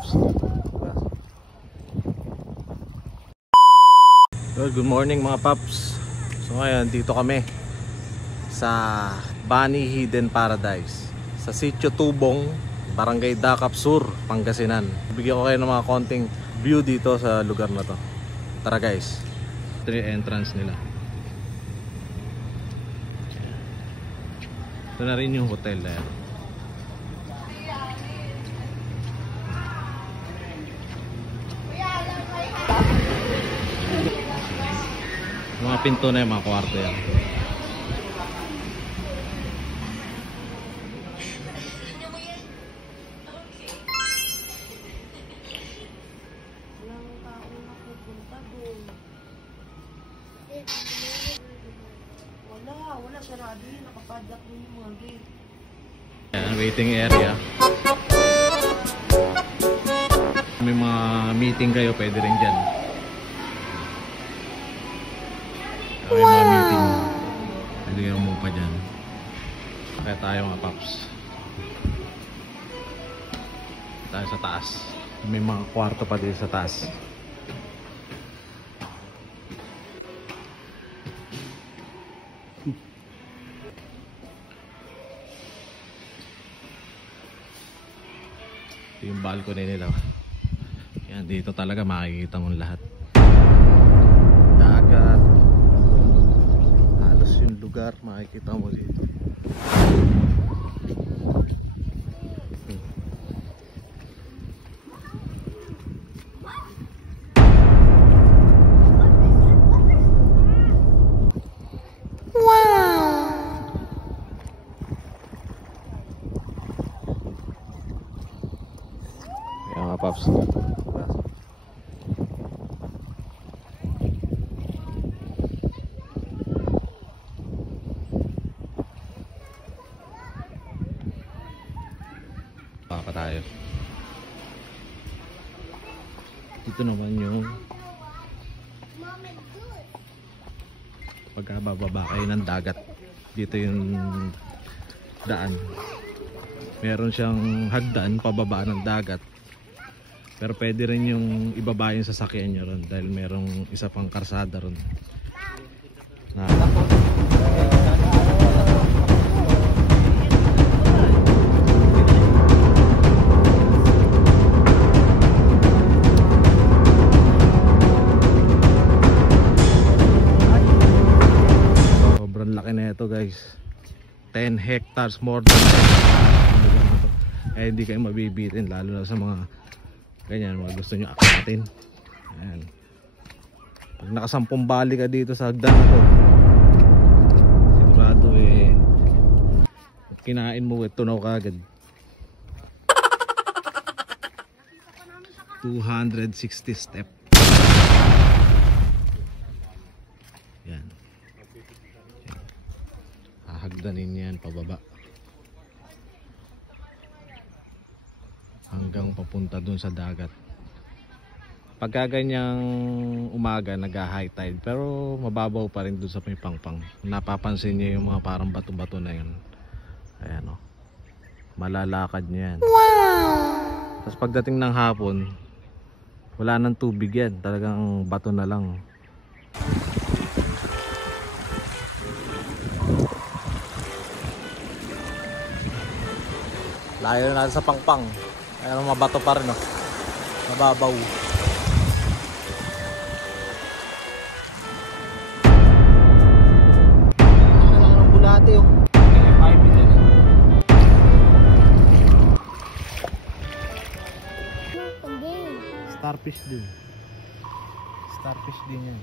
paps. Good morning mga paps. So ngayon dito kami sa Bani Hidden Paradise sa Sitio Tubong, Barangay Dakap Sur, Pangasinan. Bigyan ko kayo ng mga konting view dito sa lugar na to. Tara guys. Ito yung entrance nila. Ito na rin yung hotel na yan. Mga pinto na yung mga kwarto yan. Wala sarado yun, nakapadlock mo yung mga gate. Yan, waiting area. May mga meeting kayo, pwede rin dyan. May mga meeting, pwede kayo umupa dyan. Kaya tayo mga paps. Tayo sa taas. May mga kwarto pa dito sa taas. Ito yung balcony nila. Yan, dito talaga makikita mo lahat. Dagat. Halos yung lugar makikita mo dito. Paps. Baka tayo. Dito naman yung pagkabababa kayo ng dagat. Dito yung daan. Meron siyang hagdan pababa ng dagat. Pero pwede rin yung ibaba yung sasakyan nyo ron dahil merong isa pang karsada ron. Sobrang laki na ito guys. 10 hectares more than hindi kayo mabibitin lalo na sa mga ganyan, mga gusto nyo akyatin. Ayan. Pag nakasampung bali ka dito sa hagdan na to, sigurado kinain mo tunaw ka agad. 260 step. Yan. Hahagdanin yan pababa hanggang papunta dun sa dagat. Pagka ganyang umaga nag-high tide pero mababaw pa rin dun sa may pangpang. Napapansin niyo yung mga parang bato-bato na yun. Ayan o. Malalakad niya yan. Wow! Tapos pagdating ng hapon wala nang tubig yan. Talagang bato na lang. Layo na natin sa pangpang. Ayan, mabato pa rin, no? Mababaw. Ang bulate, oh. Starfish din. Starfish din yan.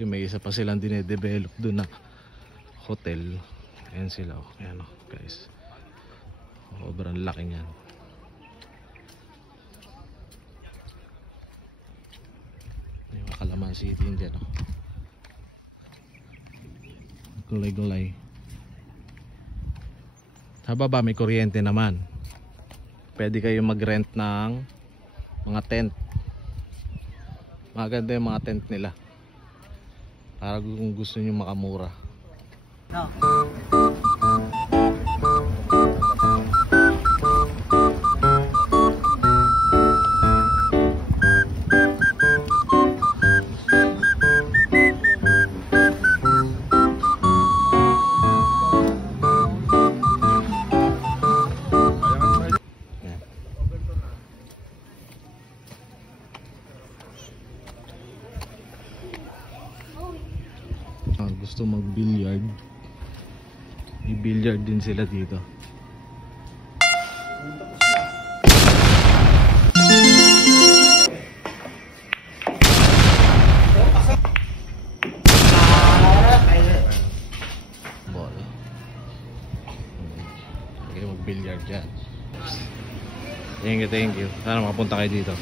Yung may isa pa silang dinedevelop doon na hotel. Ayan sila, oh. Ayan, oh, guys. Sobrang laki niyan. Kalaman City din dyan, oh. Gulay-gulay. Sa baba may kuryente naman. Pwede kayo mag-rent ng mga tent. Maganda yung mga tent nila. Para kung gusto nyo makamura. No. gusto mag-billiard, i-billiard din sila dito. Bola. Okay, mag-billiard dyan. Thank you. Sana makapunta kayo dito.